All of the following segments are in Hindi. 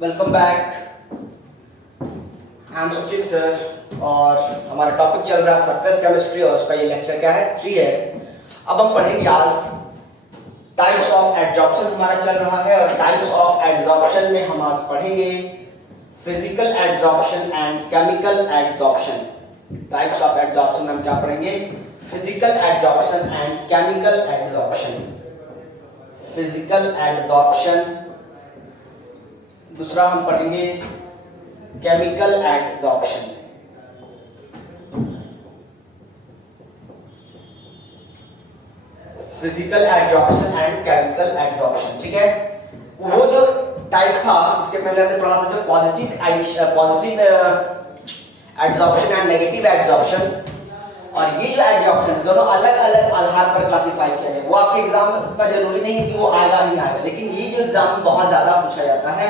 Welcome back. आई एम सुचित सर और हमारा टॉपिक चल रहा है सरफेस केमिस्ट्री और उसका ये लेक्चर क्या है 3 है। अब हम पढ़ेंगे आज टाइप्स ऑफ एडजॉर्प्शन हमारा चल रहा है और टाइप्स ऑफ एडजॉर्प्शन में हम आज पढ़ेंगे physical adsorption and chemical adsorption. Types of adsorption में हम क्या पढ़ेंगे? Physical adsorption and chemical adsorption. Physical adsorption, दूसरा हम पढ़ेंगे chemical adsorption. Physical adsorption and chemical adsorption, ठीक है। वो जो टाइप था उसके पहले हमने पढ़ा था जो positive adsorption and negative adsorption, और ये जो एडजॉर्प्शन दोनों अलग अलग आधार पर क्लासिफाई किया गया। वो आपके एग्जाम में का जरूरी नहीं है कि वो आएगा ही आएगा, लेकिन ये जो एग्जाम में बहुत ज्यादा पूछा जाता है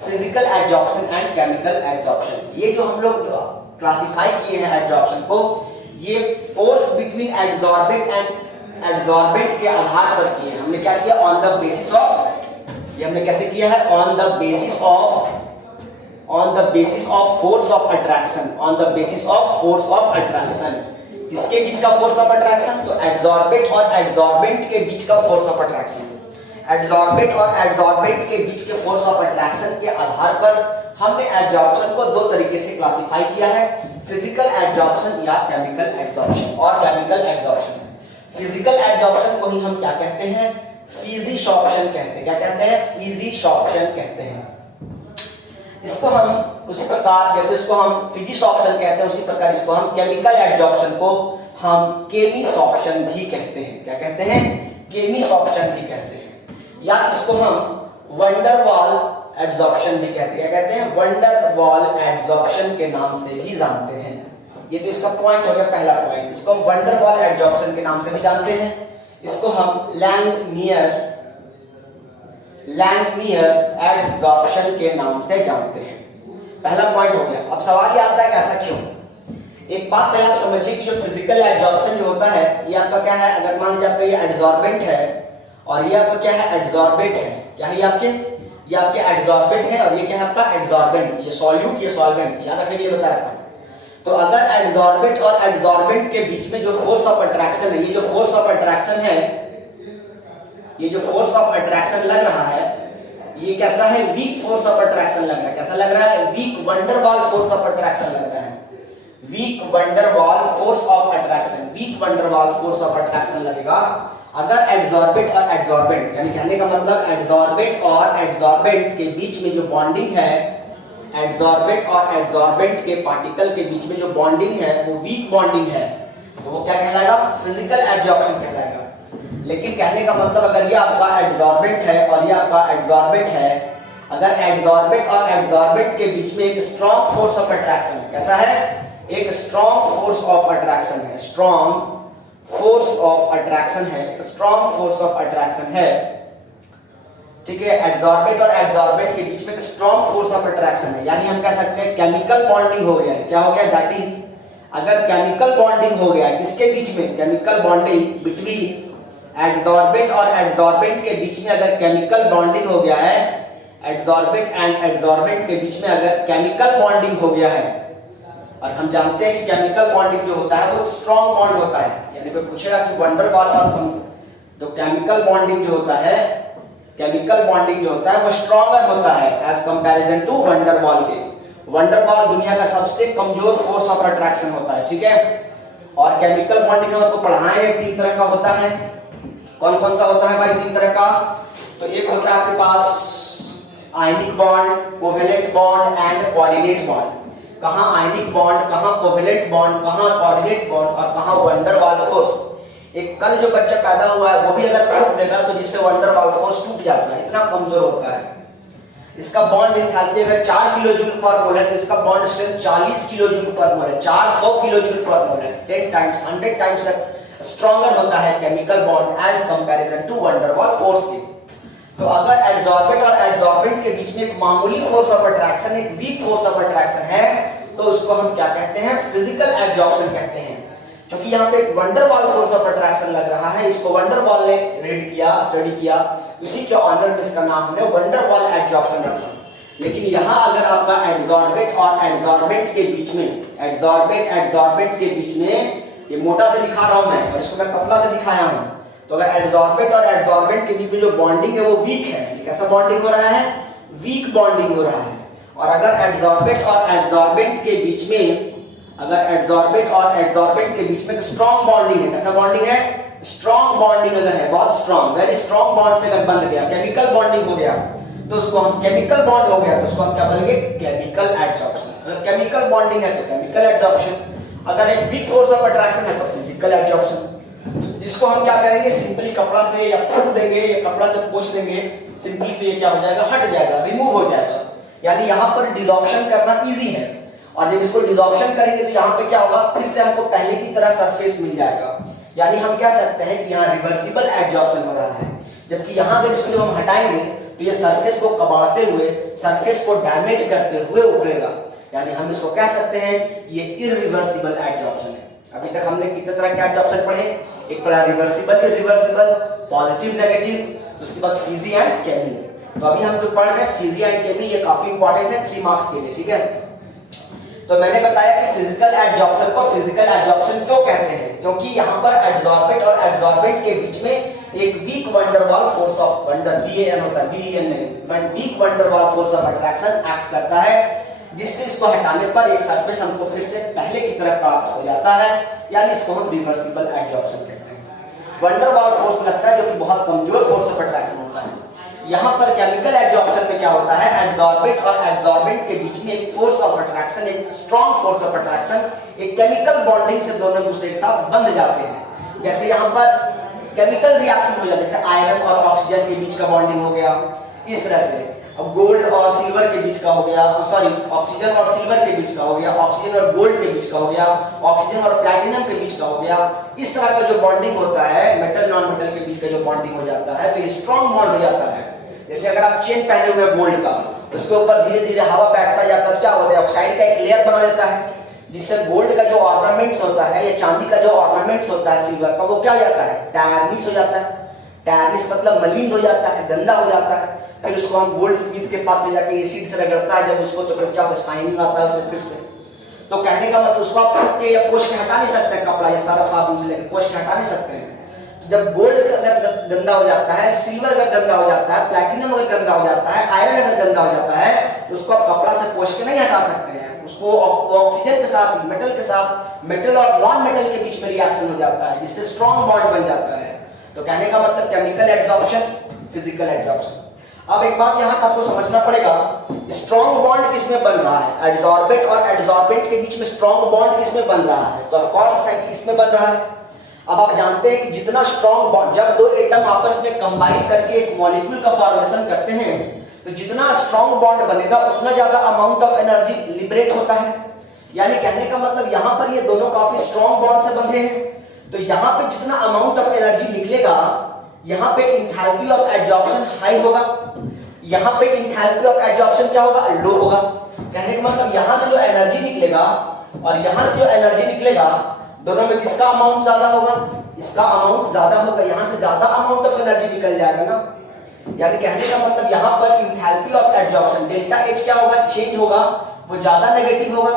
physical adsorption and chemical adsorption. ये जो हम लोग क्लासिफाई किए हैं एडजॉर्प्शन को, ये force between adsorbent and adsorbent के आधार पर किए हैं। हमने क्या किया? ऑन द बेसिस ऑफ, ये हमने कैसे किया है? On the basis of force of attraction. On the basis of force of attraction, किसके बीच का फोर्स ऑफ अट्रैक्शन? तो एडजॉर्बेंट और एडजॉर्बेंट के बीच का फोर्स ऑफ अट्रैक्शन। एडजॉर्बेंट और एडजॉर्बेंट के बीच के फोर्स ऑफ अट्रैक्शन के आधार पर हमने एडजॉर्प्शन को दो तरीके से क्लासिफाई किया है, फिजिकल एडजॉर्प्शन या केमिकल एडजॉर्प्शन। और केमिकल एडजॉर्प्शन, फिजिकल एडजॉर्प्शन को ही हम क्या कहते हैं? फिजिशॉर्प्शन कहते हैं। क्या कहते हैं? फिजिशॉर्प्शन कहते हैं। इसको हम उसी प्रकार जैसे इसको हम फिजिशॉर्प्शन कहते हैं, उसी प्रकार इसको हम केमिकल एडजॉर्प्शन को हम केमिसॉर्प्शन भी कहते हैं। क्या कहते हैं? केमिसॉर्प्शन भी कहते हैं, या इसको हम वंडरवॉल एडजॉर्प्शन भी कहते हैं। क्या कहते हैं? वंडरवॉल एडजॉर्प्शन के नाम से भी जानते हैं। ये तो इसका पॉइंट हो गया, पहला पॉइंट। इसको हम वंडरवॉल एडजॉर्प्शन के नाम से भी जानते हैं। इसको हम लैंगमियर एडजॉर्प्शन के नाम से जानते हैं। पहला पॉइंट हो गया। अब सवाल ये आता है ऐसा क्यों? एक बात पहले आप समझिए कि जो फिजिकल एडजॉर्प्शन जो होता है ये आपका क्या है? अगर मान लीजिए आपका ये एडजॉर्बेंट है और ये आपका क्या है? एडजॉर्बेट है। क्या है ये आपके एडजॉर्बेट है और ये क्या है आपका? एडजॉर्बेंट। ये सॉल्यूट, ये सॉल्वेंट, याद रखिए, ये बताया था। तो अगर एडजॉर्बेट और एडजॉर्बेंट के बीच में जो फोर्स ऑफ अट्रैक्शन है, ये जो फोर्स ऑफ अट्रैक्शन है, ये जो फोर्स ऑफ अट्रैक्शन लग रहा है, ये कैसा है? वीक फोर्स ऑफ अट्रैक्शन लग रहा है। कैसा लग रहा है? Weak van der Waals force of attraction लग रहा है। Weak van der Waals force of attraction, weak van der Waals force of attraction लगेगा अगर एडजॉर्बेट और एडजॉर्बेंट, यानी कहने का मतलब एडजॉर्बेट और एडजॉर्बेंट के बीच में जो बॉन्डिंग है, एडजॉर्बेट और एडजॉर्बेंट के पार्टिकल के बीच में जो बॉन्डिंग है वो वीक बॉन्डिंग है, तो वो क्या कहलाएगा? फिजिकल एडजॉर्प्शन कहलाएगा। लेकिन कहने का मतलब अगर ये आपका एडजॉर्बेंट है और ये आपका एडजॉर्बेट है, अगर एडजॉर्बेट और एडजॉर्बेंट के बीच में एक स्ट्रॉन्ग फोर्स ऑफ अट्रैक्शन है, कैसा है? एक स्ट्रॉन्ग फोर्स ऑफ अट्रैक्शन है, स्ट्रॉन्ग फोर्स ऑफ अट्रैक्शन है, स्ट्रॉन्ग फोर्स ऑफ अट्रैक्शन है, ठीक है। एडजॉर्बेट और एडजॉर्बेंट के बीच में एक स्ट्रॉन्ग फोर्स ऑफ अट्रैक्शन है, यानी हम कह सकते हैं केमिकल बॉन्डिंग हो गया है। क्या हो गया? दैट इज, अगर केमिकल बॉन्डिंग हो गया है किसके बीच में? केमिकल बॉन्डिंग बिटवीन एडजॉर्बेट और एडजॉर्बेंट के बीच में अगर केमिकल बॉन्डिंग हो गया है, एडजॉर्बेट एंड एडजॉर्बेंट के बीच में अगर केमिकल बॉन्डिंग हो गया है, और हम जानते हैं कि केमिकल बॉन्डिंग जो होता है वो स्ट्रॉन्ग बॉन्ड होता है, यानी कोई पूछेगा कि वंडरवॉल और जो केमिकल बॉन्डिंग जो होता है, केमिकल बॉन्डिंग जो होता है वो स्ट्रॉन्गर होता है एज कंपैरिजन टू वंडरवॉल के। वंडरवॉल दुनिया का सबसे कमजोर फोर्स ऑफ अट्रैक्शन होता है, ठीक है। और केमिकल बॉन्डिंग हम आपको पढ़ाए हैं 3 तरह का होता है। कौन कौन सा होता है भाई? 3 तरह का। तो एक होता है आपके पास ionic bond, covalent bond and coordinate bond. कहां आयनिक बॉन्ड, कहां कोवेलेंट बॉन्ड, कहां कोऑर्डिनेट बॉन्ड और कहां वंडरवॉल फोर्स। एक कल जो बच्चा पैदा हुआ है वो भी अगर ठोक देगा तो जिससे वंडरवॉल फोर्स टूट जाता है, इतना कमजोर होता है। इसका बॉन्ड एंथैल्पी अगर 4 किलो जूल पर मोल है तो इसका बॉन्ड स्ट्रेंथ 40 किलो जूल पर मोल है, 400 किलो जूल पर मोल है। 10 टाइम्स 100 टाइम्स तक स्ट्रॉन्गर होता है chemical bond as comparison to van der Waals force के। तो अगर एडजॉर्बेट और एडजॉर्बेंट के बीच में एक मामूली फोर्स ऑफ अट्रैक्शन, एक वीक फोर्स ऑफ अट्रैक्शन है, तो उसको हम क्या कहते हैं? फिजिकल एडजॉर्प्शन कहते हैं। क्योंकि यहाँ पे एक वंडरवॉल फोर्स ऑफ अट्रैक्शन लग रहा है, इसको वंडरवॉल ने रीड किया, स्टडी किया, इसी के ऑनर में इसका नाम हमने वंडरवॉल एडजॉर्प्शन रखा। लेकिन यहां अगर आपका एड्सॉर्बेट और एड्सॉर्बेंट के बीच में, एड्सॉर्बेट के बीच में, ये मोटा से दिखा रहा हूं मैं और इसको मैं पतला से दिखाया हूं, तो अगर एड्सॉर्बेट और एड्सॉर्बेंट के बीच में जो बॉन्डिंग है वो वीक है, ये कैसा बॉन्डिंग हो रहा है, वीक बॉन्डिंग हो रहा है। और अगर एड्सॉर्बेट और एड्सॉर्बेंट के बीच में, अगर एड्सॉर्बेट और एड्सॉर्बेंट के बीच में स्ट्रॉन्ग बॉन्डिंग है, कैसा बॉन्डिंग है, स्ट्रॉन्ग बॉन्डिंग अगर है, बहुत स्ट्रॉन्ग, वेरी स्ट्रॉन्ग बॉन्ड से अगर बंध गया, केमिकल बॉन्डिंग हो गया, तो उसको हम केमिकल बॉन्ड हो गया तो उसको हम क्या बोलेंगे, केमिकल एडसॉर्प्शन। अगर केमिकल बॉन्डिंग है तो केमिकल एडसॉर्प्शन, अगर एक वीक फोर्स ऑफ अट्रैक्शन है तो फिजिकल एडसॉर्प्शन, जिसको हम क्या करेंगे, सिंपली कपड़ा से या फूट देंगे या कपड़ा से पोंछ देंगे, सिंपली तो ये क्या हो जाएगा, हट जाएगा, रिमूव हो जाएगा। यानी यहाँ पर डिसॉर्प्शन करना इजी है, और जब इसको डिसॉर्प्शन करेंगे तो यहाँ पे क्या होगा, फिर से हमको पहले की तरह सरफेस मिल जाएगा। यानी हम कह सकते हैं कि यहाँ रिवर्सिबल एडसॉर्प्शन हो रहा है, जबकि यहाँ अगर इसको हम हटाएंगे तो ये सरफेस को कबाड़ते हुए, सरफेस को डैमेज करते हुए उभरेगा। यानी हम इसको कह सकते हैं ये इरिवर्सिबल एडसॉर्प्शन है। अभी तक हमने कितने तरह के एडसॉर्प्शन पढ़े, एक पढ़ा रिवर्सिबल, इरिवर्सिबल, पॉजिटिव, नेगेटिव, उसके बाद फिजी एंड केमी। तो अभी हम जो पढ़ रहे हैं फिजी एंड केमी, ये काफी इंपॉर्टेंट है 3 मार्क्स के लिए, ठीक है। तो मैंने बताया कि फिजिकल एडसॉर्प्शन को फिजिकल एडसॉर्प्शन क्यों कहते हैं, क्योंकि यहाँ पर एड्सॉर्बेट और एड्सॉर्बेंट के बीच में एक वीक वंडरवाल फोर्स ऑफ वंडर, वीएन होता है, वीएन नहीं, weak van der Waals force of attraction act करता है, जिससे इसको हटाने पर एक सरफेस हमको फिर से पहले की तरह प्राप्त हो जाता है। यानी इसको हम रिवर्सिबल एडसॉर्प्शन कहते हैं। वंडरवाल फोर्स लगता है जो कि बहुत कमजोर फोर्स ऑफ अट्रैक्शन होता है। यहाँ पर केमिकल एडसॉर्प्शन में क्या होता है, एड्सॉर्बेट और एड्सॉर्बेंट के बीच में एक फोर्स ऑफ अट्रैक्शन, एक स्ट्रॉन्ग फोर्स ऑफ अट्रैक्शन, एक केमिकल बॉन्डिंग से दोनों दूसरे के साथ बंध जाते हैं। जैसे यहाँ पर केमिकल रिएक्शन हो जाता है, जैसे आयरन और ऑक्सीजन के बीच का बॉन्डिंग हो गया, इस तरह से। अब गोल्ड और सिल्वर के बीच का हो गया, सॉरी ऑक्सीजन और सिल्वर के बीच का हो गया, ऑक्सीजन और गोल्ड के बीच का हो गया, ऑक्सीजन और प्लैटिनम के बीच का हो गया। इस तरह का जो बॉन्डिंग होता है, मेटल नॉन मेटल के बीच का जो बॉन्डिंग हो जाता है, तो ये स्ट्रॉन्ग बॉन्ड हो जाता है। जैसे अगर आप चेन पहने हुए गोल्ड का, उसके ऊपर धीरे धीरे हवा बैठता जाता है तो क्या होता है, ऑक्साइड का एक लेयर बना देता है, जिससे गोल्ड का जो ऑर्नामेंट्स होता है या चांदी का जो ऑर्नामेंट्स होता है सिल्वर का, वो क्या हो जाता है, टार्निश हो जाता है। टार्निश मतलब मलिन हो जाता है, गंदा हो जाता है। फिर उसको हम गोल्ड स्मिथ के पास ले जाके एसिड से रगड़ता है जब उसको, तो फिर क्या होता है, शाइनिंग आता है उसमें फिर से। तो कहने का मतलब उसको आप फूट के या पोंछ के हटा नहीं सकते, कपड़ा या सारा साबुन से लेकर पोंछ के हटा नहीं सकते हैं। जब गोल्ड अगर गंदा हो जाता है, सिल्वर अगर गंदा हो जाता है, प्लैटिनम अगर गंदा हो जाता है, आयरन अगर गंदा हो जाता है, उसको आप कपड़ा से पोंछ के नहीं हटा सकते हैं। उसको ऑक्सीजन के साथ, मेटल के साथ, मेटल और नॉन मेटल के बीच में रिएक्शन हो जाता है, जिससे स्ट्रॉन्ग बॉन्ड बन जाता है। तो कहने का मतलब केमिकल एडसॉर्प्शन, फिजिकल एडसॉर्प्शन। अब एक बात यहां से आपको समझना पड़ेगा, स्ट्रॉन्ग बॉन्ड किसमें बन रहा है, एड्सॉर्बेट और एड्सॉर्बेंट के बीच में स्ट्रॉन्ग बॉन्ड किसमें बन रहा है, तो ऑफ कोर्स है कि इसमें बन रहा है। अब आप जानते हैं कि जितना स्ट्रॉन्ग बॉन्ड, जब दो एटम आपस में कंबाइन करके एक मॉलिक्यूल का फॉर्मेशन करते हैं, तो जितना स्ट्रॉन्ग बॉन्ड बनेगा उतना ज्यादा अमाउंट ऑफ एनर्जी लिबरेट होता है। यानी कहने का मतलब यहाँ पर ये दोनों काफी स्ट्रॉन्ग बॉन्ड से बंधे हैं, तो यहाँ पे जितना अमाउंट ऑफ एनर्जी निकलेगा, यहाँ पे इंथैल्पी ऑफ एडसॉर्प्शन हाई होगा, यहाँ पे इंथैल्पी ऑफ एडसॉर्प्शन क्या होगा, लो होगा। कहने का मतलब यहाँ से जो एनर्जी निकलेगा और यहाँ से जो एनर्जी निकलेगा, दोनों में किसका अमाउंट ज्यादा होगा, इसका अमाउंट ज्यादा होगा, यहाँ से ज्यादा अमाउंट ऑफ एनर्जी निकल जाएगा ना। यानी कहने का मतलब यहाँ पर enthalpy of adsorption delta H क्या होगा, चेंज होगा, वो ज्यादा नेगेटिव होगा।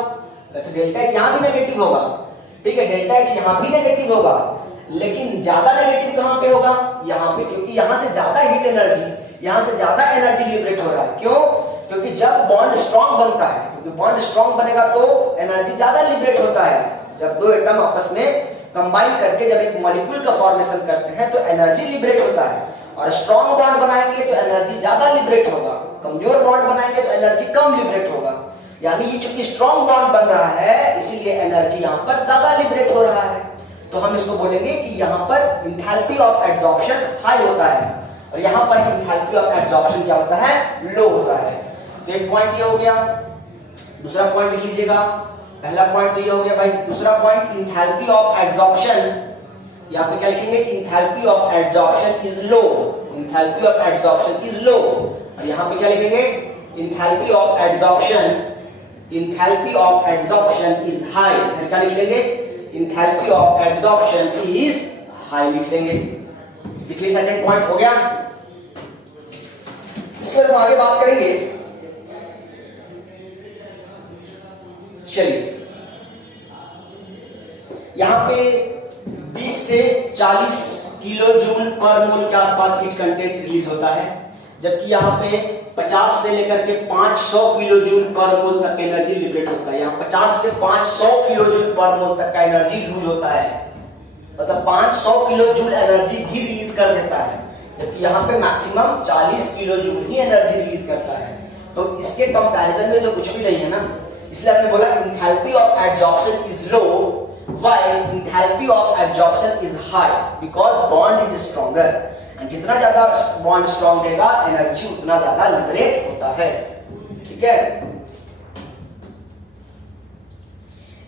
वैसे डेल्टा एच यहाँ भी नेगेटिव होगा, ठीक है, डेल्टा एच यहाँ भी नेगेटिव होगा, लेकिन ज्यादा नेगेटिव कहाँ पे होगा, यहाँ पे, क्योंकि यहाँ से ज्यादा हीट एनर्जी, यहाँ से ज्यादा एनर्जी लिबरेट हो रहा है। क्यों, क्योंकि जब बॉन्ड स्ट्रॉन्ग बनता है, क्योंकि बॉन्ड स्ट्रॉन्ग बनेगा तो एनर्जी ज्यादा लिबरेट होता है। जब दो एटम आपस में कंबाइन करके जब एक मॉलिक्यूल का फॉर्मेशन करते हैं तो एनर्जी लिबरेट होता है, और स्ट्रॉन्ग बॉन्ड बनाएंगे तो एनर्जी ज्यादा लिबरेट होगा, कमजोर बॉन्ड बनाएंगे तो एनर्जी कम लिबरेट होगा। यानी ये चूंकि स्ट्रॉन्ग बॉन्ड बन रहा है, इसीलिए एनर्जी यहाँ पर ज्यादा लिबरेट हो रहा है। तो हम इसको बोलेंगे कि यहाँ पर इंथैल्पी ऑफ एडसॉर्प्शन हाई होता है, और यहाँ पर इंथैल्पी ऑफ एडसॉर्प्शन क्या होता है, लो होता है। तो एक पॉइंट ये हो गया। दूसरा पॉइंट लिख लीजिएगा, पहला पॉइंट तो ये हो गया भाई। दूसरा पॉइंट इंथैल्पी ऑफ एडसॉर्प्शन, यहाँ पे क्या लिखेंगे, enthalpy of adsorption is low, enthalpy of adsorption is low. और यहाँ पे क्या लिखेंगे, enthalpy of adsorption, enthalpy of adsorption is high. फिर क्या लिख लेंगे, enthalpy of adsorption is high लिख लेंगे। लिखिए, सेकंड पॉइंट हो गया। इसके बाद हम आगे बात करेंगे चलिए यहां पे 20 से 40 किलो जूल पर मोल के आसपास हीट कंटेंट रिलीज होता है, जबकि यहाँ पे 50 से लेकर के 500 किलो जूल पर मोल तक एनर्जी लिबरेट होता है। यहाँ 50 से 500 किलो जूल पर मोल तक का एनर्जी लूज होता है, मतलब 500 किलो जूल एनर्जी भी रिलीज कर देता है, जबकि यहाँ पे मैक्सिमम 40 किलो जूल ही एनर्जी रिलीज करता है। तो इसके कंपैरिजन में तो कुछ भी नहीं है ना, इसलिए हमने बोला enthalpy of adsorption is low while enthalpy of adsorption is high because bond is stronger, and जितना ज्यादा बॉन्ड स्ट्रॉन्ग रहेगा एनर्जी उतना ज्यादा लिबरेट होता है। ठीक है,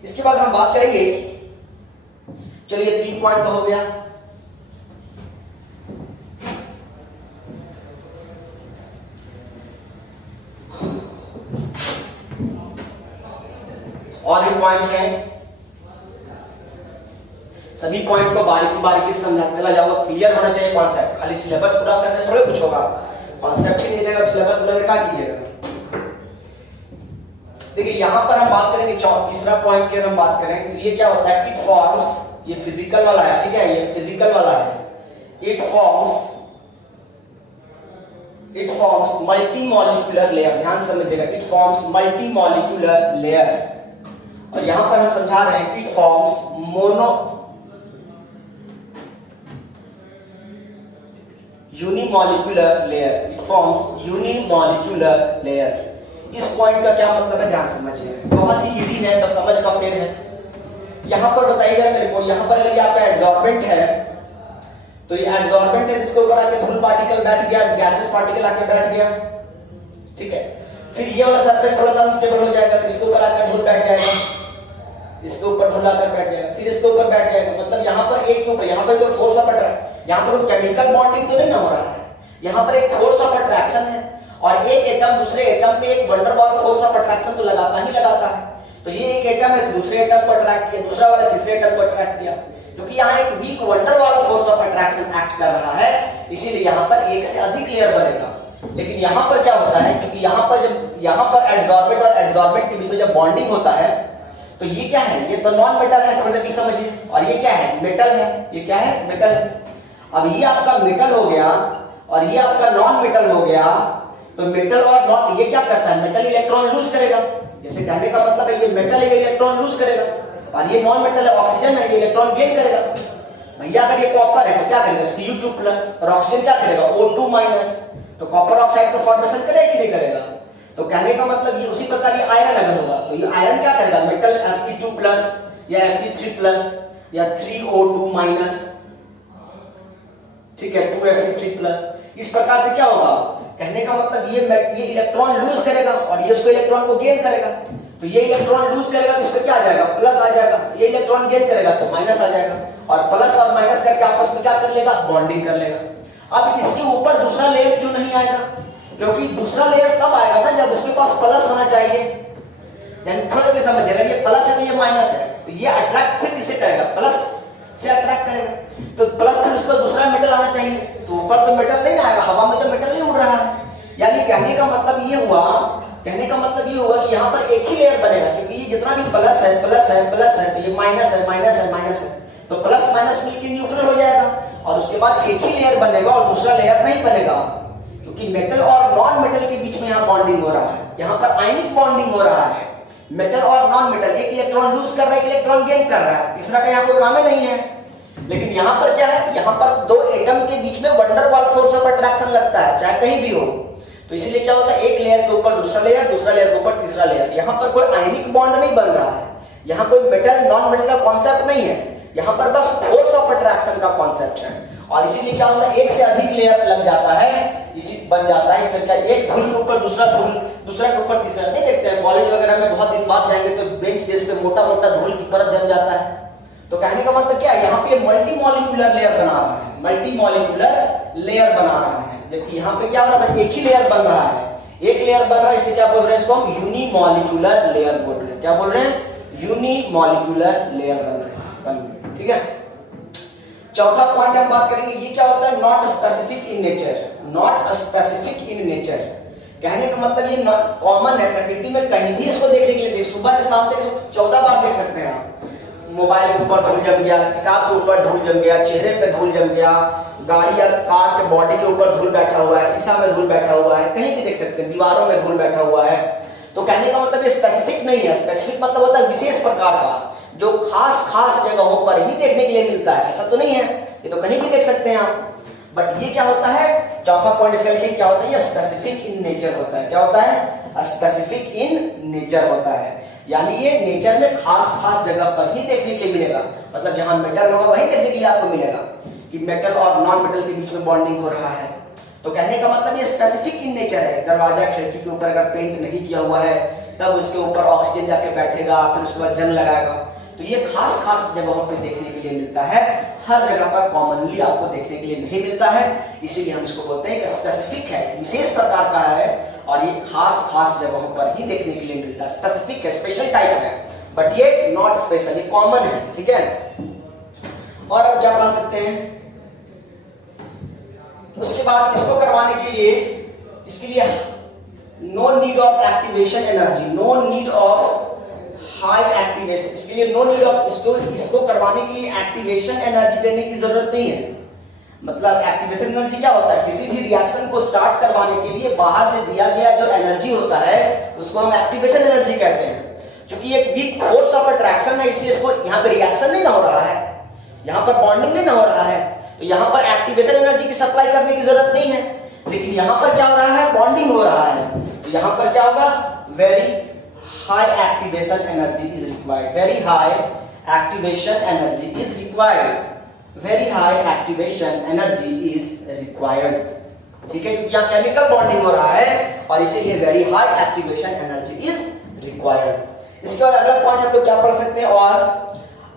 इसके बाद हम बात करेंगे, चलिए 3 पॉइंट तो हो गया। और भी पॉइंट है, सभी पॉइंट को बारीकी बारीकी से समझाते चला जाऊंगा, क्लियर होना चाहिए कॉन्सेप्ट। खाली सिलेबस पूरा करने से थोड़े कुछ होगा, कॉन्सेप्ट ही नहीं रहेगा सिलेबस पूरा क्या कीजिएगा। देखिए यहां पर हम बात करेंगे तीसरा पॉइंट की, हम बात करें तो ये क्या होता है, इट फॉर्म्स, ये फिजिकल वाला है, ठीक है, ये फिजिकल वाला है, it forms multi molecular layer, ध्यान से समझिएगा, it forms multi molecular layer. और यहां पर हम समझा रहे हैं it forms unimolecular layer, it forms unimolecular layer. इस पॉइंट का क्या मतलब है ध्यान समझिए, बहुत ही इजी है, बस समझ का फेर है। यहां पर बताइएगा मेरे को, यहां पर अगर आपका एडजॉर्बेंट है तो ये एडजॉर्बेंट है, जिसके ऊपर आके धूल पार्टिकल बैठ गया, गैसेस पार्टिकल आके बैठ गया, ठीक है। फिर ये वाला सरफेस थोड़ा सा अनस्टेबल हो जाएगा, इसके ऊपर आकर धूल बैठ जाएगा, इसके ऊपर धूल आकर बैठ जाएगा, फिर इसके ऊपर बैठ जाएगा, मतलब यहाँ पर एक के ऊपर, यहाँ पर कोई फोर्स ऑफ अट्रैक्शन, यहाँ पर कोई केमिकल बॉन्डिंग तो नहीं ना हो रहा है, यहाँ पर एक फोर्स ऑफ अट्रैक्शन है, और एक एटम दूसरे एटम पे एक wonder Waals force of attraction तो लगाता ही लगाता है। तो ये एक एटम है तो दूसरे एटम को अट्रैक्ट किया, दूसरा वाला तीसरे एटम को अट्रैक्ट किया, क्योंकि यहाँ एक weak van der Waals force of attraction act कर रहा है, इसीलिए यहाँ पर एक से अधिक लेयर बनेगा। लेकिन यहाँ पर क्या होता है, क्योंकि यहाँ पर एडजॉर्बेंट और एडजॉर्बेंट के बीच में जब बॉन्डिंग होता है तो ये क्या है, ये तो नॉन मेटल है, थोड़ी देर समझिए, और ये क्या है, मेटल है, ये क्या है, मेटल है। अब ये आपका मेटल हो गया और ये आपका नॉन मेटल हो गया, तो मेटल और नॉन, ये क्या करता है, मेटल इलेक्ट्रॉन लूज करेगा, जैसे कहने का मतलब है ये मेटल है, ये इलेक्ट्रॉन लूज करेगा, और ये नॉन मेटल है, ऑक्सीजन है, ये इलेक्ट्रॉन गेन करेगा। भैया अगर ये कॉपर है तो क्या करेगा, Cu2+, और ऑक्सीजन क्या करेगा, O2-, तो कॉपर ऑक्साइड का फॉर्मेशन करेगा कि नहीं करेगा। तो कहने का मतलब ये उसी प्रकार ये आयरन अगर होगा तो ये आयरन क्या करेगा, मेटल Fe2+ या Fe3+ या 3O2-, ठीक है, 2Fe3+, इस प्रकार से क्या होगा, कहने का मतलब ये इलेक्ट्रॉन लूज करेगा और ये उसको इलेक्ट्रॉन को गेन करेगा, तो ये इलेक्ट्रॉन लूज करेगा तो इसमें क्या आ जाएगा, प्लस आ जाएगा, ये इलेक्ट्रॉन गेन करेगा तो माइनस आ जाएगा, और प्लस और माइनस करके आपस में क्या कर लेगा, बॉन्डिंग कर लेगा। अब इसके ऊपर दूसरा लेयर क्यों नहीं आएगा, क्योंकि दूसरा लेयर तब आएगा ना जब इसके पास प्लस होना चाहिए, यानी थोड़ा सा समझिए, अगर ये प्लस है तो ये माइनस है, तो ये अट्रैक्ट फिर किसे करेगा, प्लस से अट्रैक्ट करेगा, तो प्लस फिर उस पर दूसरा मेटल आना चाहिए, तो ऊपर तो मेटल नहीं आएगा, हवा में तो मेटल नहीं उड़ रहा है। यानी कहने का मतलब ये हुआ कि यहाँ पर एक ही लेयर बनेगा, क्योंकि ये जितना भी प्लस है तो ये माइनस है, तो प्लस माइनस मिलकर न्यूट्रल हो जाएगा, और उसके बाद एक ही लेयर बनेगा और दूसरा लेयर नहीं बनेगा, क्योंकि मेटल और नॉन मेटल के बीच में यहाँ बॉन्डिंग हो रहा है, यहाँ पर आयनिक बॉन्डिंग हो रहा है, मेटल और नॉन मेटल, एक इलेक्ट्रॉन लूज कर रहा है, एक इलेक्ट्रॉन गेन कर रहा है, तीसरा का यहाँ कोई काम ही नहीं है। लेकिन यहाँ पर क्या है, यहाँ पर दो एटम के बीच में wonder Waals force of attraction लगता है, चाहे कहीं भी हो, तो इसीलिए क्या होता है, एक लेयर के ऊपर दूसरा लेयर, दूसरा लेयर के ऊपर तीसरा लेयर। यहाँ पर कोई आयनिक बॉन्ड नहीं बन रहा है, यहाँ कोई मेटल नॉन मेटल का कॉन्सेप्ट नहीं है, यहाँ पर बस फोर्स ऑफ अट्रैक्शन का कॉन्सेप्ट है, और इसीलिए क्या होता है, एक से अधिक लेयर लग जाता है, इसी बन जाता है। इसमें क्या, एक धूल के ऊपर दूसरा धूल, दूसरा के ऊपर तीसरा, नहीं देखते हैं कॉलेज वगैरह में, बहुत दिन बाद जाएंगे तो बेंच डेस्क पे मोटा मोटा धूल की परत जम जाता है। तो कहने का मतलब क्या है, यहाँ पे मल्टी मॉलिक्यूलर लेयर बना रहा है, मल्टी मॉलिक्यूलर लेयर बना रहा है, जबकि यहाँ पे क्या हो रहा है, एक ही लेयर बन रहा है, एक लेयर बन रहा है, इसलिए क्या बोल रहे हैं, इसको हम यूनिमॉलिक्यूलर लेयर बोल रहे हैं। क्या बोल रहे हैं, यूनिमॉलिक्यूलर लेयर बन रहे हैं, ठीक है। चौथा पॉइंट हम बात करेंगे, ये क्या होता है, not specific in nature, not specific in nature. कहने का मतलब ये कॉमन है, प्रकृति में कहीं भी इसको देखने के लिए, सुबह से शाम तक 14 बार देख सकते हैं आप। मोबाइल के ऊपर धूल जम गया, किताब के ऊपर धूल जम गया, चेहरे पे धूल जम गया, गाड़ी या कार के बॉडी के ऊपर धूल बैठा हुआ है, शीशा में धूल बैठा हुआ है, कहीं भी देख सकते हैं, दीवारों में धूल बैठा हुआ है। तो कहने का मतलब ये स्पेसिफिक नहीं है, स्पेसिफिक मतलब होता है विशेष प्रकार का, जो खास खास जगहों पर ही देखने के लिए मिलता है, ऐसा तो नहीं है, ये तो कहीं भी देख सकते हैं आप। बट ये क्या होता है, चौथा पॉइंट इसका लिखिए, क्या होता है, ये स्पेसिफिक इन नेचर होता है। क्या होता है, स्पेसिफिक इन नेचर होता है, यानी ये नेचर में खास खास जगह पर ही देखने के लिए मिलेगा। मतलब जहां मेटल होगा वहीं देखने के लिए आपको मिलेगा कि मेटल और नॉन मेटल के बीच में बॉन्डिंग हो रहा है। तो कहने का मतलब ये स्पेसिफिक इन नेचर है। दरवाजा खिड़की के ऊपर अगर पेंट नहीं किया हुआ है तब उसके ऊपर ऑक्सीजन जाके बैठेगा, फिर उसके बाद जंग लगाएगा। तो ये खास खास जगहों पे देखने के लिए मिलता है, हर जगह पर कॉमनली आपको देखने के लिए नहीं मिलता है, इसीलिए हम इसको बोलते हैं कि स्पेसिफिक है, विशेष प्रकार का है और ये खास खास जगहों पर ही देखने के लिए मिलता है। स्पेसिफिक है, स्पेशल टाइप है, बट ये नॉट स्पेशल, ये कॉमन है, ठीक है। और अब क्या बता सकते हैं, उसके बाद इसको करवाने के लिए, इसके लिए no need of activation energy, no need of high activation, इसके लिए नो नीड ऑफ, इसको करवाने के लिए एक्टिवेशन एनर्जी देने की जरूरत नहीं है। मतलब एक्टिवेशन एनर्जी क्या होता है, किसी भी रिएक्शन को स्टार्ट करवाने के लिए बाहर से दिया गया जो एनर्जी होता है उसको हम एक्टिवेशन एनर्जी कहते हैं। क्योंकि एक वीक फोर्स ऑफ अट्रैक्शन है, इसलिए इसको यहाँ पे रिएक्शन नहीं ना हो रहा है, यहाँ पर बॉन्डिंग नहीं ना हो रहा है, तो यहाँ पर एक्टिवेशन एनर्जी की सप्लाई करने की जरूरत नहीं है। लेकिन यहाँ पर क्या हो रहा है, बॉन्डिंग हो रहा है, तो यहाँ पर क्या होगा, very high activation energy is required, very high activation energy is required, very high activation energy is required, ठीक है, क्योंकि यहाँ केमिकल बॉन्डिंग हो रहा है और इसीलिए very high activation energy is required। इसके बाद अगला पॉइंट हम लोग क्या पढ़ सकते हैं, और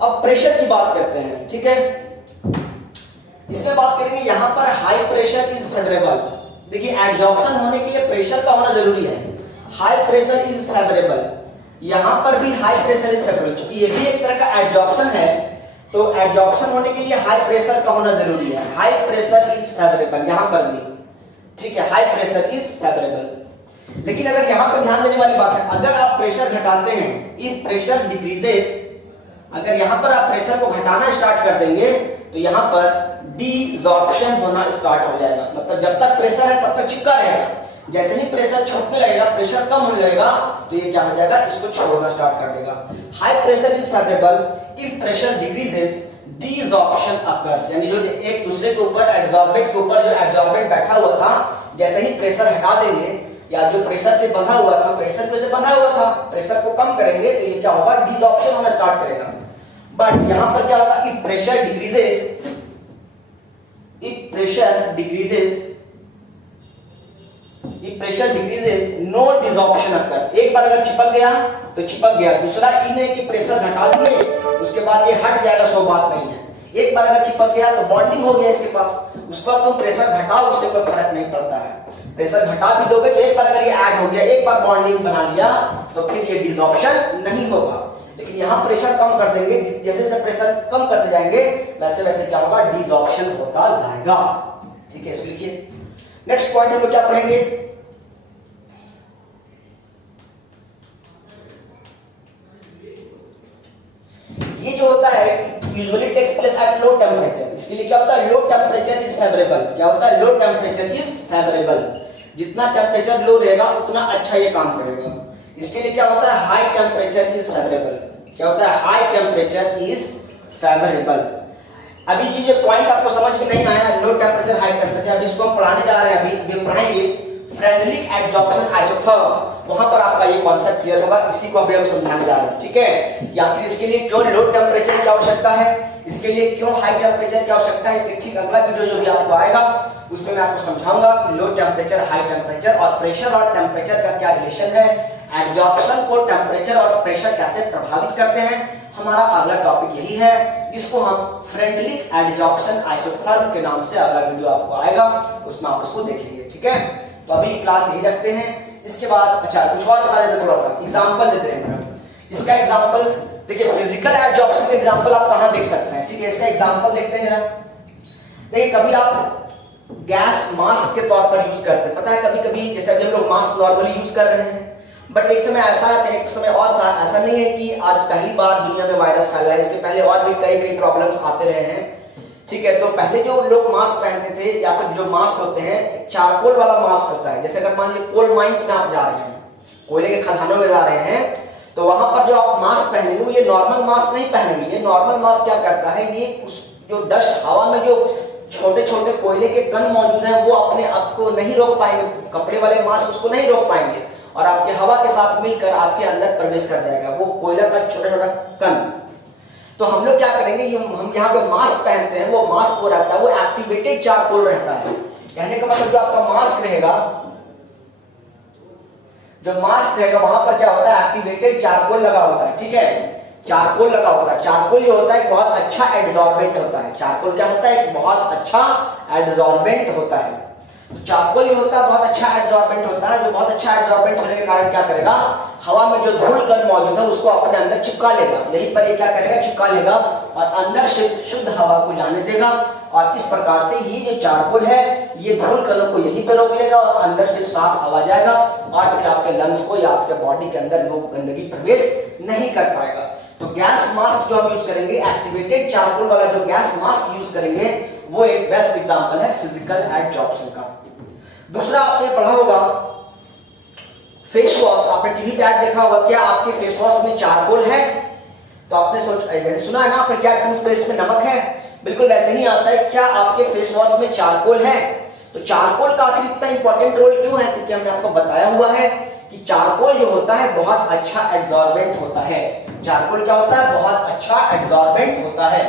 अब प्रेशर की बात करते हैं, ठीक है। इसमें बात करेंगे, यहाँ पर हाई प्रेशर इज फेवरेबल। देखिए एड्जॉर्प्शन होने के लिए प्रेशर का होना जरूरी है, हाई प्रेशर इज फेवरेबल, यहां पर भी हाई प्रेशर इज फेवरेबल, क्योंकि ये भी एक तरह का एड्जॉर्प्शन है, तो एड्जॉर्प्शन होने के लिए हाई प्रेशर का होना जरूरी है। हाई प्रेशर इज फेवरेबल यहां पर भी, ठीक है, हाई प्रेशर इज फेवरेबल। लेकिन अगर यहां पर ध्यान देने वाली बात है, अगर आप प्रेशर घटाते हैं, इफ प्रेशर डिक्रीजेस, अगर यहां पर आप प्रेशर को घटाना स्टार्ट कर देंगे तो यहां पर डिसॉर्प्शन होना स्टार्ट हो जाएगा। मतलब जब तक प्रेशर है तब तक चिपका रहेगा, जैसे ही प्रेशर छूटने लगेगा, प्रेशर कम होने लगेगा, तो ये क्या हो जाएगा, इसको छोड़ना स्टार्ट कर देगा। High pressure is favourable, if pressure decreases desorption occurs, यानी जो एक दूसरे के ऊपर एड्सॉर्बेंट के ऊपर जो एड्सॉर्बेंट बैठा हुआ था, जैसे ही प्रेशर हटा देंगे, या जो प्रेशर से बंधा हुआ था, प्रेशर से बंधा हुआ था, प्रेशर को कम करेंगे तो ये क्या होगा, डिसॉर्प्शन होना स्टार्ट करेगा। बट यहां पर क्या होगा, if pressure decreases, if pressure decreases, if pressure decreases no desorption occurs. एक बार अगर चिपक गया तो चिपक गया, दूसरा ये नहीं कि प्रेशर घटा दिए उसके बाद ये हट जाएगा, सो बात नहीं है। एक बार अगर चिपक गया तो बॉन्डिंग हो गया इसके पास, उसका तुम प्रेशर घटाओ उससे कोई फर्क नहीं पड़ता है। प्रेशर घटा भी दोगे तो एक बार अगर ये ऐड हो गया, एक बार बॉन्डिंग बना लिया तो फिर ये डिसॉर्प्शन नहीं होगा। लेकिन यहाँ प्रेशर कम कर देंगे, जैसे जैसे प्रेशर कम करते जाएंगे वैसे वैसे क्या होगा, डिसॉर्प्शन होता जाएगा, ठीक है। इसको लिखिए। नेक्स्ट पॉइंट हम लोग क्या पढ़ेंगे, ये जो होता है usually takes place at low temperature. इसके लिए क्या होता है, लो टेम्परेचर इज फेवरेबल। क्या होता है, लो टेम्परेचर इज फेवरेबल, जितना टेम्परेचर लो रहेगा उतना अच्छा ये काम करेगा। इसके लिए क्या होता है, हाई टेम्परेचर इज फेवरेबल। क्या होता है, हाई टेम्परेचर इज फेवरेबल। अभी ये जो पॉइंट आपको समझ में नहीं आया, लो टेम्परेचर हाई टेम्परेचर, अभी इसको हम पढ़ाने जा रहे हैं, अभी पढ़ाएंगे फ्रेंडलिक एडजॉर्प्शन आइसोथर्म, वहां पर आपका ये कॉन्सेप्ट क्लियर होगा, इसी को अभी हम समझाने जा रहे हैं, ठीक है। या फिर इसके लिए क्यों लो टेम्परेचर की आवश्यकता है, इसके लिए क्यों हाई टेम्परेचर की आवश्यकता है, इसके ठीक अगला वीडियो जो भी आपको आएगा उसमें मैं आपको समझाऊंगा कि लो टेम्परेचर, हाई टेम्परेचर और प्रेशर और टेम्परेचर का क्या रिलेशन है, एडजॉर्प्शन को टेम्परेचर और प्रेशर कैसे प्रभावित करते हैं। हमारा अगला टॉपिक यही है, जिसको हम फ्रेंडलिक एडजॉर्प्शन आइसोथर्म के नाम से अगला वीडियो आपको आएगा, उसमें आप उसको देखेंगे, ठीक है। तो अभी क्लास यही रखते हैं। इसके बाद अच्छा कुछ और बता देते, थोड़ा सा एग्जांपल देते हैं। इसका एग्जांपल देखिए, फिजिकल एडजॉर्प्शन का एग्जांपल आप कहां देख सकते हैं, ठीक है। इसका एग्जांपल देखते हैं जरा। देखिए कभी आप गैस मास्क के तौर पर यूज करते हैं। पता है कभी कभी जैसे अभी हम लोग मास्क नॉर्मली यूज कर रहे हैं, बट एक समय ऐसा था, एक समय और था, ऐसा नहीं है कि आज पहली बार दुनिया में वायरस फैल रहा है, इसके पहले और भी कई कई प्रॉब्लम्स आते रहे हैं। ठीक है, तो पहले जो लोग मास्क पहनते थे या फिर जो मास्क होते हैं चारकोल वाला मास्क होता है। जैसे अगर मान लीजिए कोल माइंस में आप जा रहे हैं, कोयले के खदानों में जा रहे हैं, तो वहां पर जो आप मास्क पहनेंगे वो ये नॉर्मल मास्क नहीं पहनेंगे। ये नॉर्मल मास्क क्या करता है, ये उस जो डस्ट हवा में जो छोटे छोटे कोयले के कण मौजूद हैं वो अपने आप को नहीं रोक पाएंगे, कपड़े वाले मास्क उसको नहीं रोक पाएंगे और आपके हवा के साथ मिलकर आपके अंदर प्रवेश कर जाएगा वो कोयला का छोटा छोटा कण। तो हम लोग क्या करेंगे, हम यहाँ पे मास्क पहनते हैं, वो मास्क वो रहता है, वो एक्टिवेटेड चारकोल रहता है। कहने का मतलब जो आपका मास्क रहेगा, जो मास्क रहेगा वहां पर क्या होता है, एक्टिवेटेड चारकोल लगा होता है। ठीक है, चारकोल लगा होता है। चारकोल ये होता है एक बहुत अच्छा एड्सॉर्बेंट होता है। चारकोल क्या होता है, एक बहुत अच्छा एड्सॉर्बेंट होता है। तो चारकोल ये होता है बहुत अच्छा एड्सॉर्बेंट होता है, जो बहुत अच्छा एड्सॉर्बेंट होने के कारण क्या करेगा, हवा में जो धूल कण मौजूद है उसको अपने अंदर चिपका लेगा। यहीं पर ये क्या करेगा, चिपका लेगा और अंदर से शुद्ध हवा को जाने देगा। और इस प्रकार से ये जो चारकोल है ये धूल कणों को यहीं पर रोक लेगा और अंदर से साफ हवा जाएगा और फिर आपके लंग्स को या आपके बॉडी के अंदर वो गंदगी प्रवेश नहीं कर पाएगा। तो गैस मास्क जो हम यूज करेंगे, एक्टिवेटेड चारकोल वाला जो गैस मास्क यूज करेंगे, वो एक बेस्ट एग्जांपल है फिजिकल एडजॉर्प्शन का। दूसरा आपने पढ़ा होगा फेस वॉश। आपने टीवी पे ऐड देखा होगा, क्या आपके फेस वॉश में चारकोल है? तो आपने सुना है ना आपने, क्या टूथपेस्ट में नमक है? बिल्कुल वैसे ही आता है, क्या आपके फेस वॉश में चारकोल है? तो चारकोल का आखिर इतना इंपॉर्टेंट रोल क्यों है? क्योंकि हमने आपको बताया हुआ है कि चारकोल जो होता है बहुत अच्छा एड्सॉर्बेंट होता है। चारकोल क्या होता है, बहुत अच्छा एड्सॉर्बेंट होता है।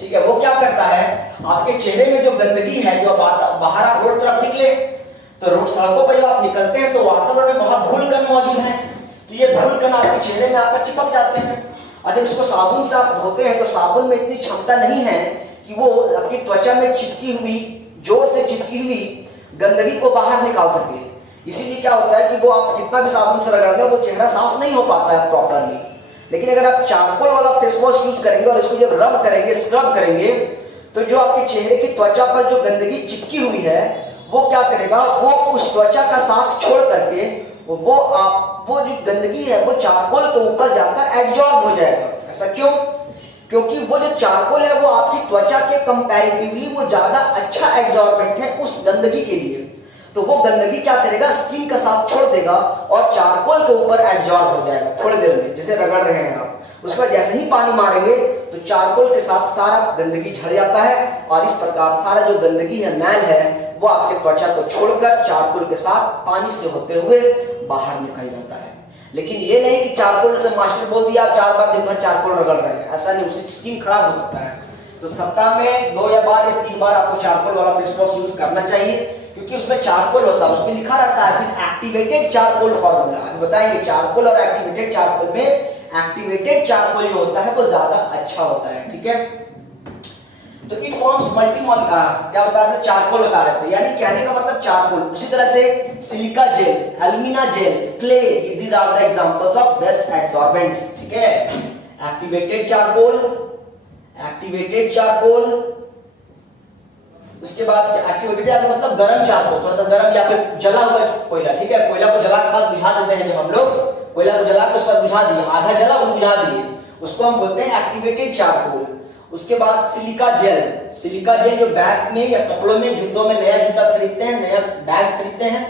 ठीक है, वो क्या करता है, आपके चेहरे में जो गंदगी है, जो बाहर आप रोड तरफ निकले तो रोड सड़कों पर जब आप निकलते हैं तो वातावरण में बहुत धूल कण मौजूद है, तो ये धूल कण आपके चेहरे में आकर चिपक जाते हैं और जब इसको साबुन से आप धोते हैं तो साबुन में इतनी क्षमता नहीं है कि वो आपकी त्वचा में चिपकी हुई, जोर से चिपकी हुई गंदगी को बाहर निकाल सके। इसीलिए क्या होता है कि वो आप कितना भी साबुन से रगड़ दें वो चेहरा साफ नहीं हो पाता है प्रॉपरली। लेकिन अगर आप चारकोल वाला फेस वॉश यूज करेंगे और इसको जब रब करेंगे, स्क्रब करेंगे, तो जो आपके चेहरे की त्वचा पर जो गंदगी चिपकी हुई है वो क्या करेगा, वो उस त्वचा का साथ छोड़ करके वो जो गंदगी है वो चारकोल के ऊपर जाकर एब्जॉर्ब हो जाएगा। ऐसा क्यों? क्योंकि वो जो चारकोल है वो आपकी त्वचा के कंपैरेटिवली वो ज्यादा अच्छा एब्जॉर्बेंट है उस गंदगी के लिए। तो वो गंदगी क्या करेगा, स्किन का साथ छोड़ देगा और चारकोल के ऊपर एब्जॉर्ब हो जाएगा थोड़ी देर में, जैसे रगड़ रहे हैं आप। उसके बाद जैसे ही पानी मारेंगे तो चारकोल के साथ सारा गंदगी झड़ जाता है और इस प्रकार सारा जो गंदगी है, मैल है, वो आपके त्वचा को छोड़कर चारकोल के साथ पानी से होते हुए बाहर निकल जाता है। लेकिन ये नहीं कि चारकोल से मास्टर बोल दिया आप 4 बार दिन भर चारकोल रगड़ रहे हैं, ऐसा नहीं, उससे स्किन खराब हो सकता है। तो सप्ताह में 2 या 3 बार आपको चारकोल वाला फेस वॉश यूज करना चाहिए, क्योंकि उसमें चारकोल होता है, उसमें लिखा रहता है विद एक्टिवेटेड चारकोल फॉर्मूला। आगे बताएंगे चारकोल और एक्टिवेटेड चारकोल में एक्टिवेटेड चारकोल जो होता है वो ज्यादा अच्छा होता है। ठीक है, तो इट फॉर्म्स क्या बता रहे थे, चारकोल बता रहे थे, यानी कहने का मतलब चारकोल। उसी तरह से silica gel, alumina gel, clay, these are the examples of best adsorbents. ठीक है, एक्टिवेटेड चारकोल, एक्टिवेटेड चारकोल, उसके बाद एक्टिवेटेड चारकोल मतलब गरम चारकोल, थोड़ा सा गरम या फिर जला हुआ कोयला। ठीक है, कोयला को जला के बाद बुझा देते हैं, जब हम लोग कोयला को जला के उसके बाद बुझा दिए, आधा जला वो बुझा दिए, उसको हम बोलते हैं एक्टिवेटेड चारकोल। उसके बाद सिलिका जेल, सिलिका जेल जो बैग में या कपड़ों में, जूतों में, नया जूता खरीदते हैं, नया बैग खरीदते हैं,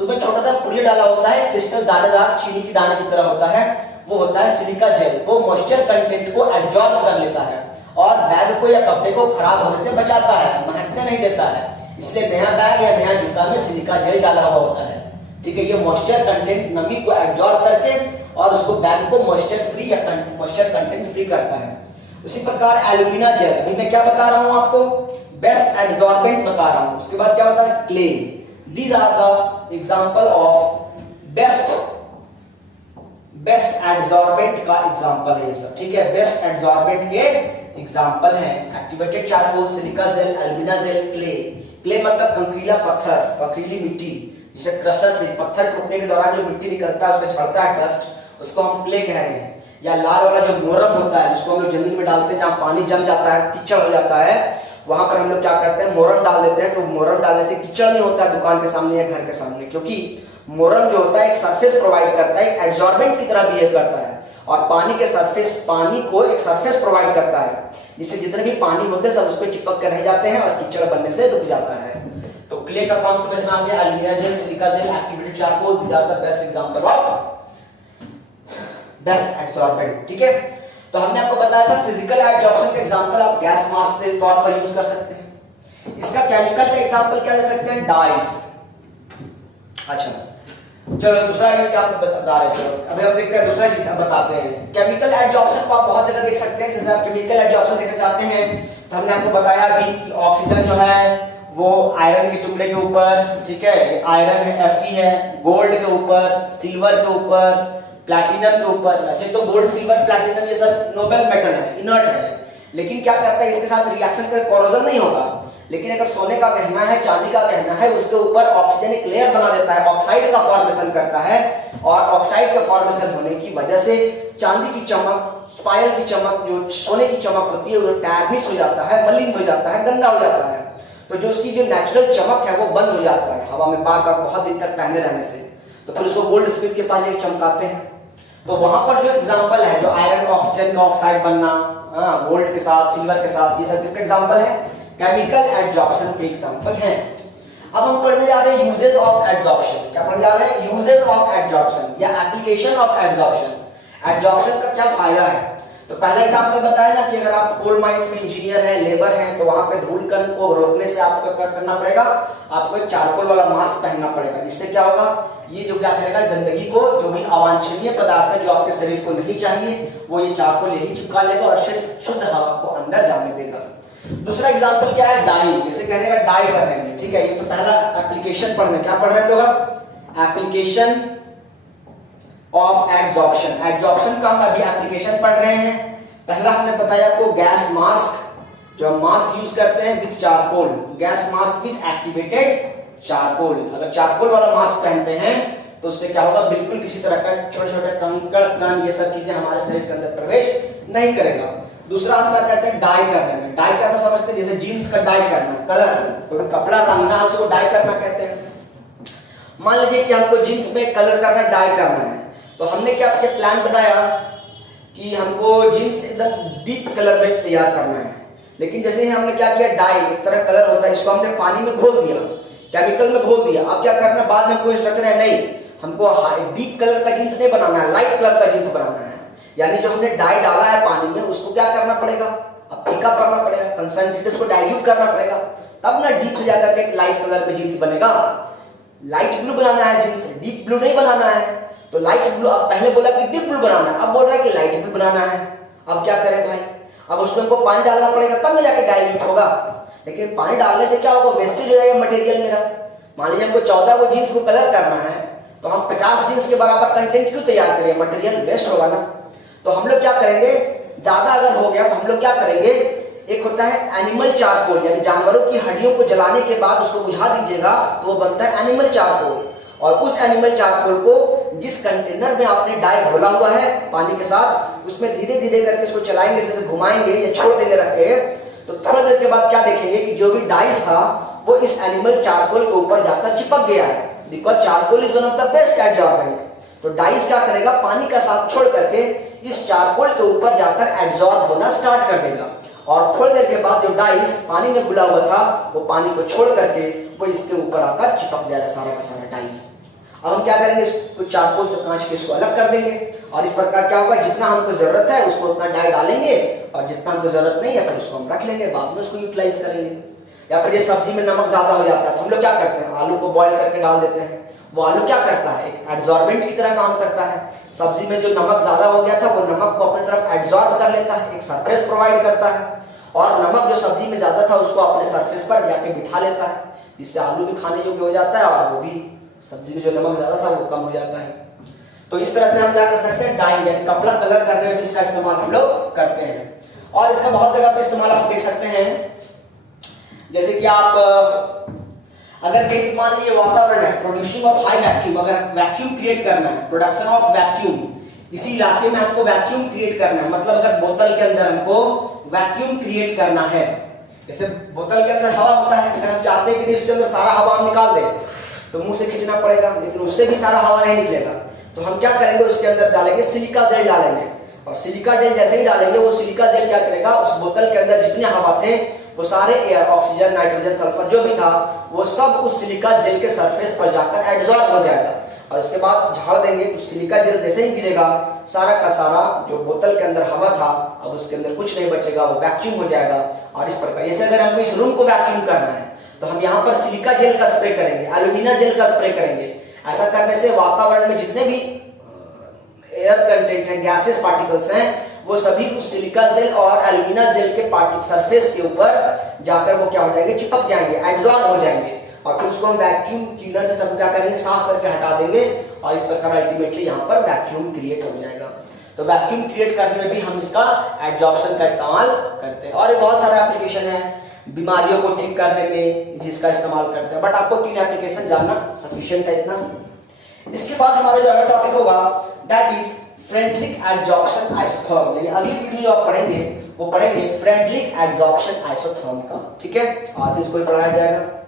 उसमें छोटा सा पुलिया डाला होता है, क्रिस्टल दानेदार चीनी की दाने की तरह होता है, वो होता है सिलिका जेल। वो मॉइस्चर कंटेंट को एब्जॉर्ब कर लेता है और बैग को या कपड़े को खराब होने से बचाता है, महकने नहीं देता है। इसलिए नया बैग या नया जूता में सिलिका जेल डाला हुआ होता है। ठीक है, ये मॉइस्चर कंटेंट नमी को एब्जॉर्ब करके और उसको बैग को मॉइस्चर फ्री या मॉइस्चर कंटेंट फ्री करता है। उसी प्रकार एल्यूमिना जेल, अभी मैं क्या बता रहा हूं आपको, बेस्ट एडसॉर्बेंट बता रहा हूं। उसके बाद क्या बता रहा है, clay. These are the example of best adsorbent का एग्जांपल है ये सब। ठीक है, बेस्ट एडसॉर्बेंट के एग्जांपल हैं activated charcoal, silica gel, alumina gel, clay. Clay मतलब कंकरीला पत्थर, पथरीली मिट्टी, जिसे क्रशर से पत्थर टूटने के दौरान जो मिट्टी निकलता है उसमें झड़ता है डस्ट, उसको हम क्ले कह रहे हैं। या लाल वाला जो मोरम होता है जिसको हम लोग जमीन में डालते हैं, जहां पानी जम जाता है, कीचड़ हो जाता है, वहां पर हम लोग क्या करते हैं, मोरम डाल देते हैं। तो मोरम डालने से कीचड़ नहीं होता है दुकान के सामने या घर के सामने, क्योंकि मोरम जो होता है एक सरफेस प्रोवाइड करता है, एक एब्जॉर्बेंट की तरह बिहेव करता है और पानी के सरफेस, पानी को एक सरफेस प्रोवाइड करता है, जिससे जितने भी पानी होते हैं सब उस पर चिपक कर रह जाते हैं और कीचड़ बनने से रुक जाता है। तो क्ले का कौन सा क्वेश्चन आ गया, aluminium, silica gel, activated charcoal, these are the best example of best absorbent. ठीक है, तो हमने आपको बताया था फिजिकल एब्जॉर्प्शन का एग्जांपल आप गैस मास्क के तौर पर यूज कर सकते हैं। इसका केमिकल का एग्जांपल क्या दे सकते हैं, डाइज। अच्छा चलो दूसरा क्या बता रहे थे, अभी हम देखते हैं दूसरा चीज बताते हैं। केमिकल एब्जॉर्प्शन को आप बहुत जगह देख सकते हैं। जैसे आप केमिकल एब्जॉर्प्शन देखना चाहते हैं तो हमने आपको बताया अभी कि ऑक्सीजन जो है वो आयरन के टुकड़े के ऊपर, ठीक है, आयरन है Fe है, गोल्ड के ऊपर, सिल्वर के ऊपर, प्लैटिनम के ऊपर। वैसे तो गोल्ड, सिल्वर, प्लैटिनम ये सब नोबल मेटल है, इनर्ट है, लेकिन क्या करता है इसके साथ रिएक्शन कर कोरोजन नहीं होगा। लेकिन अगर सोने का गहना है, चांदी का गहना है, उसके ऊपर ऑक्सीजन एक लेयर बना देता है, ऑक्साइड का फॉर्मेशन करता है और ऑक्साइड का फॉर्मेशन होने की वजह से चांदी की चमक, पायल की चमक, जो सोने की चमक होती है वो टार्निश हो जाता है, मलिन हो जाता है, गंदा हो जाता है। तो जो उसकी जो नेचुरल चमक है वो बंद हो जाता है हवा में बार-बार बहुत दिन तक पहने रहने से। तो फिर उसको गोल्ड स्मिथ के पास चमकाते हैं। तो वहां पर जो एग्जांपल है, जो आयरन ऑक्सीजन का ऑक्साइड बनना, गोल्ड के साथ, सिल्वर के साथ, ये सब किसका एग्जांपल है, केमिकल एब्जॉर्प्शन के एग्जांपल हैं। अब हम पढ़ने जा रहे हैं यूजेस ऑफ एब्जॉर्प्शन। क्या पढ़ने जा रहे हैं, यूजेस ऑफ एब्जॉर्प्शन या एप्लीकेशन ऑफ एब्जॉर्प्शन। एब्जॉर्प्शन का क्या फायदा है। तो पहला एग्जांपल बताया ना कि अगर आप कोल माइंस में इंजीनियर हैं, लेबर हैं, तो वहां पे धूल कण को रोकने से आपको क्या करना पड़ेगा, आपको एक चारकोल वाला मास्क पहनना पड़ेगा। जिससे क्या होगा, ये जो क्या करेगा, गंदगी को, जो भी अवांछनीय पदार्थ है जो आपके शरीर को नहीं चाहिए, वो ये चारकोल यही चिपका लेगा और सिर्फ शुद्ध हवा को अंदर जाने देगा। दूसरा एग्जांपल क्या है, डाइंग। जैसे कहने का डाई करने में, ठीक है, ये तो पहला एप्लीकेशन पढ़ना। क्या पढ़ रहे हैं लोग, एप्लीकेशन ऑफ एब्जॉर्प्शन। एब्जॉर्प्शन का हम अभी एप्लीकेशन पढ़ रहे हैं। पहला हमने बताया आपको गैस मास्क, जो हम मास्क यूज करते हैं with charcoal, gas mask with activated charcoal. अगर चारकोल वाला मास्क पहनते हैं तो उससे क्या होगा, बिल्कुल किसी तरह का छोटे छोटे कंकड़ कण ये सब चीजें हमारे शरीर के अंदर प्रवेश नहीं करेगा। दूसरा हम क्या करते हैं, डाई करने में। डाई करना समझते हैं, जैसे जीन्स का डाई करना, कलर, तो कपड़ा रंगना उसको डाई करना कहते हैं। मान लीजिए कि हमको जीन्स में कलर करना, डाई करना है, तो हमने क्या प्लान बनाया कि हमको जीन्स एकदम डीप कलर में तैयार करना है। लेकिन जैसे ही हमने क्या किया, डाई एक तरह कलर होता है, इसको हमने पानी में घोल दिया, केमिकल में घोल दिया। अब क्या करना, बाद में कोई इंस्ट्रक्शन है नहीं, हमको डीप कलर का जीन्स नहीं बनाना है, लाइट कलर का जीन्स बनाना है। यानी जो हमने डाई डाला है पानी में, उसको क्या करना पड़ेगा, अब फीका करना पड़ेगा, कंसंट्रेट उसको डाइल्यूट करना पड़ेगा, तब ना डीप से जाकर के लाइट कलर में जीन्स बनेगा। लाइट ब्लू बनाना है जीन्स, डीप ब्लू नहीं बनाना है। तो लाइट ब्लू, अब पहले बोला कि डीप ब्लू बनाना है, अब बोल रहा है कि लाइट ब्लू बनाना है। अब क्या करें भाई, अब उसमें हमको पानी डालना पड़ेगा, तब ना जाके डाइल्यूट होगा। लेकिन पानी डालने से क्या होगा, वेस्टेज हो जाएगा मटेरियल मेरा। मान लीजिए हमको 14 को जीन्स को कलर करना है, तो हम 50 जीन्स के बराबर कंटेंट क्यों तैयार करें, मटेरियल वेस्ट होगा ना। तो हम लोग क्या करेंगे, ज्यादा अगर हो गया तो हम लोग क्या करेंगे, एक होता है एनिमल चारकोल, यानी जानवरों की हड्डियों को जलाने के बाद उसको बुझा दीजिएगा तो वो बनता है एनिमल चारकोल। और उस एनिमल चारकोल को जिस कंटेनर में आपने डाई घोला हुआ है पानी के साथ, उसमें धीरे धीरे करके इसको चलाएंगे, जैसे घुमाएंगे या छोड़ देंगे रख के, तो थोड़ी देर के बाद क्या देखेंगे कि जो भी डाई था वो इस एनिमल चारकोल के ऊपर जाकर चिपक गया है। Because charcoal is one of the best absorbent. तो डाइस क्या करेगा, पानी का साथ छोड़ करके इस चारकोल के ऊपर जाकर एब्जॉर्ब होना स्टार्ट कर देगा। और थोड़ी देर के बाद जो डाइस पानी में घुला हुआ था वो पानी को छोड़ करके वो इसके ऊपर आकर चिपक जाएगा सारा का सारा डाइस। अब हम क्या करेंगे, इसको चारकोल से कांच के इसको अलग कर देंगे और इस प्रकार क्या होगा, जितना हमको जरूरत है उसको उतना डाई डालेंगे और जितना हमको जरूरत नहीं है फिर उसको हम रख लेंगे, बाद में उसको यूटिलाइज करेंगे। या फिर ये सब्जी में नमक ज्यादा हो जाता है तो हम लोग क्या करते हैं, आलू को बॉईल करके डाल देते हैं। वो आलू क्या करता है, एक एब्जॉर्बेंट की तरह काम करता है। सब्जी में जो नमक ज्यादा हो गया था वो नमक को अपनी तरफ एब्जॉर्ब कर लेता है, एक सरफेस प्रोवाइड करता है। और नमक जो सब्जी में ज्यादा था उसको अपने सरफेस पर जाके बिठा लेता है, जिससे आलू भी खाने योग्य हो जाता है और वो भी सब्जी में जो नमक ज्यादा था वो कम हो जाता है। तो इस तरह से हम क्या कर सकते हैं, डाइंग यानी कपड़ा कलर करने में भी इसका इस्तेमाल हम लोग करते हैं। और इसका बहुत जगह पे इस्तेमाल आप देख सकते हैं, जैसे कि आप अगर कहीं मान लीजिए वातावरण है, प्रोड्यूसिंग ऑफ हाई वैक्यूम, अगर वैक्यूम क्रिएट करना है, प्रोडक्शन ऑफ वैक्यूम, इसी इलाके में हमको वैक्यूम क्रिएट करना है, मतलब अगर बोतल के अंदर हमको वैक्यूम क्रिएट करना है, जैसे बोतल के अंदर हवा होता है, अगर हम चाहते हैं कि इसके अंदर सारा हवा हम निकाल दें तो मुंह से खींचना पड़ेगा, लेकिन उससे भी सारा हवा नहीं निकलेगा। तो हम क्या करेंगे, उसके अंदर डालेंगे सिलिका जेल डालेंगे, और सिलिका जेल जैसे ही डालेंगे वो सिलिका जेल क्या करेगा, उस बोतल के अंदर जितने हवा थे वो सारे एयर, ऑक्सीजन, नाइट्रोजन, सल्फर जो भी था वो सब उस सिलिका जेल के सरफेस पर जाकर एब्जॉर्ब हो जाएगा, और उसके बाद झाड़ देंगे तो सिलिका जेल जैसे ही गिरेगा सारा का सारा जो बोतल के अंदर हवा था अब उसके अंदर कुछ नहीं बचेगा, वो वैक्यूम हो जाएगा। और इस प्रकार जैसे अगर हमको इस रूम को वैक्यूम करना है तो हम यहाँ पर सिलिका जेल का स्प्रे करेंगे, एल्यूमिना जेल का स्प्रे करेंगे। ऐसा करने से वातावरण में जितने भी एयर कंटेंट है, गैसेस पार्टिकल्स हैं, वो सभी उस सिलिका जेल और एल्यूमिना जेल के सरफेस के ऊपर जाकर वो क्या हो जाएंगे, चिपक जाएंगे, एब्जॉर्ब हो जाएंगे, और फिर उसको हम वैक्यूम क्लीनर से सब क्या करेंगे, साफ करके हटा देंगे, और इस प्रकार अल्टीमेटली यहाँ पर वैक्यूम क्रिएट हो जाएगा। तो वैक्यूम क्रिएट करने में भी हम इसका एड्जॉर्प्शन का इस्तेमाल करते हैं, और बहुत सारे एप्लीकेशन है बीमारियों को ठीक करने में भी इसका इस्तेमाल करते हैं, बट आपको 3 एप्लीकेशन जानना सफिशिएंट है इतना। इसके बाद हमारा जो अगला टॉपिक होगा that is Freundlich adsorption isotherm, यानी अगली वीडियो जो आप पढ़ेंगे वो पढ़ेंगे फ्रेंडलिक एड्जॉर्प्शन आइसोथर्म का, ठीक है। आज से इसको पढ़ाया जाएगा।